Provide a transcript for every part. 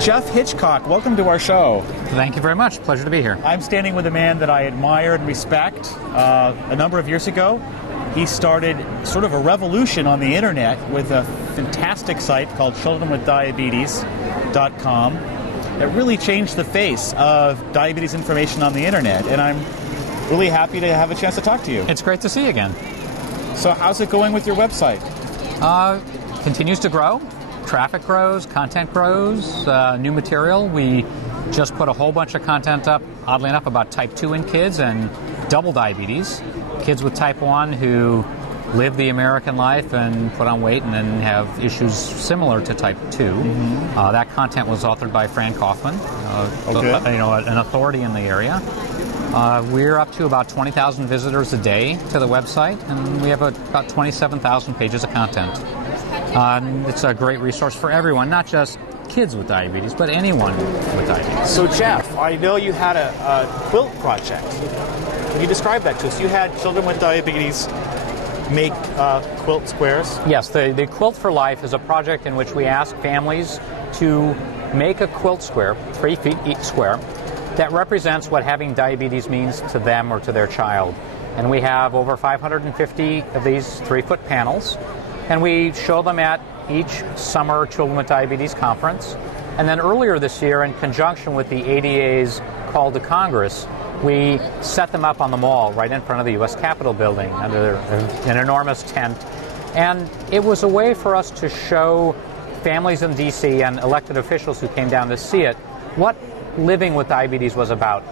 Jeff Hitchcock, welcome to our show. Thank you very much. Pleasure to be here. I'm standing with a man that I admire and respect. A number of years ago, he started sort of a revolution on the internet with a fantastic site called childrenwithdiabetes.com that really changed the face of diabetes information on the internet. And I'm really happy to have a chance to talk to you. It's great to see you again. So how's it going with your website? Continues to grow. Traffic grows, content grows, new material. We just put a whole bunch of content up, oddly enough, about type 2 in kids and double diabetes. Kids with type 1 who live the American life and put on weight and then have issues similar to type 2. Mm-hmm. That content was authored by Fran Kaufman, an authority in the area. We're up to about 20,000 visitors a day to the website, and we have about 27,000 pages of content. It's a great resource for everyone, not just kids with diabetes, but anyone with diabetes. So Jeff, I know you had a quilt project. Can you describe that to us? You had children with diabetes make quilt squares? Yes, the Quilt for Life is a project in which we ask families to make a quilt square, 3 feet each square, that represents what having diabetes means to them or to their child. And we have over 550 of these 3-foot panels. And we show them at each summer Children with Diabetes conference. And then earlier this year, in conjunction with the ADA's call to Congress, we set them up on the mall right in front of the U.S. Capitol building under an enormous tent. And it was a way for us to show families in D.C. and elected officials who came down to see it what living with diabetes was about.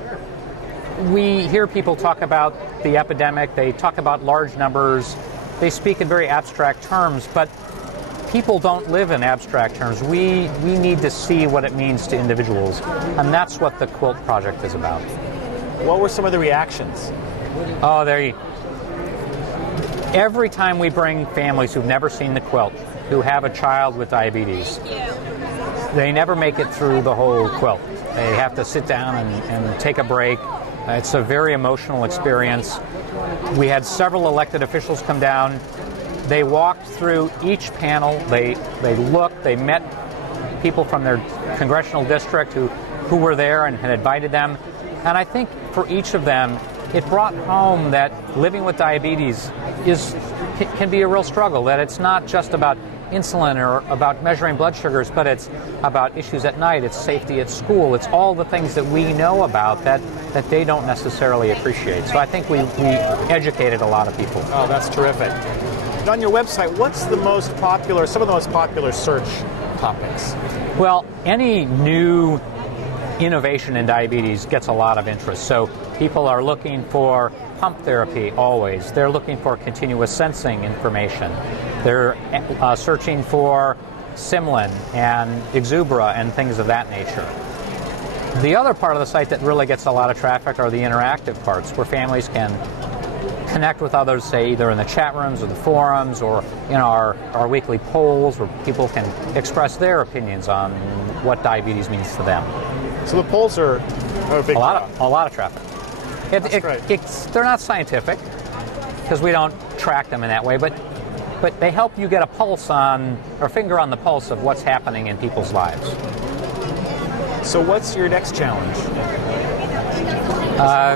We hear people talk about the epidemic, they talk about large numbers, they speak in very abstract terms, but people don't live in abstract terms. We need to see what it means to individuals, and that's what the Quilt Project is about. What were some of the reactions? Oh, every time we bring families who've never seen the quilt, who have a child with diabetes, they never make it through the whole quilt. They have to sit down and take a break. It's a very emotional experience. We had several elected officials come down. They walked through each panel. They looked. They met people from their congressional district who were there and had invited them. And I think for each of them, it brought home that living with diabetes can be a real struggle, that it's not just about insulin or about measuring blood sugars, but it's about issues at night, it's safety at school, it's all the things that we know about that they don't necessarily appreciate. So I think we educated a lot of people. Oh, that's terrific. And on your website, what's some of the most popular search topics? Well, any new innovation in diabetes gets a lot of interest. So people are looking for pump therapy always. They're looking for continuous sensing information. They're searching for Simlin and Exubera and things of that nature. The other part of the site that really gets a lot of traffic are the interactive parts, where families can connect with others, say either in the chat rooms or the forums or in our weekly polls, where people can express their opinions on what diabetes means to them. So the polls are a big a lot of traffic. They're not scientific because we don't track them in that way, but they help you get a pulse or finger on the pulse of what's happening in people's lives. So what's your next challenge?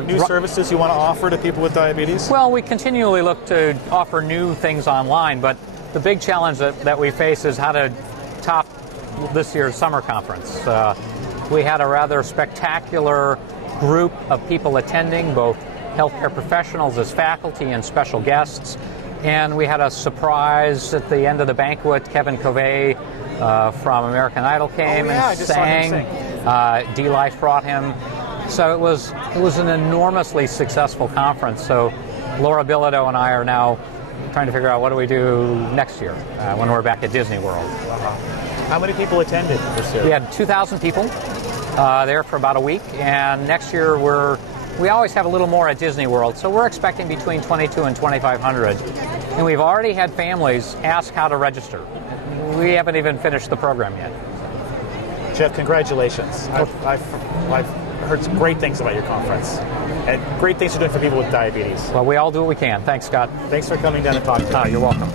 New services you want to offer to people with diabetes? Well, we continually look to offer new things online, but the big challenge that we face is how to top this year's summer conference. We had a rather spectacular group of people attending, both healthcare professionals as faculty and special guests. And we had a surprise at the end of the banquet. Kevin Covey from American Idol came and sang. D-Life brought him. So it was an enormously successful conference. So Laura Bilodeau and I are now trying to figure out what do we do next year when we're back at Disney World. How many people attended this year? We had 2,000 people there for about a week, and next year we always have a little more at Disney World, so we're expecting between 2,200 and 2,500. And we've already had families ask how to register. We haven't even finished the program yet. Jeff, congratulations. I've heard some great things about your conference, and great things you're doing for people with diabetes. Well, we all do what we can. Thanks, Scott. Thanks for coming down and talking to me. You're welcome.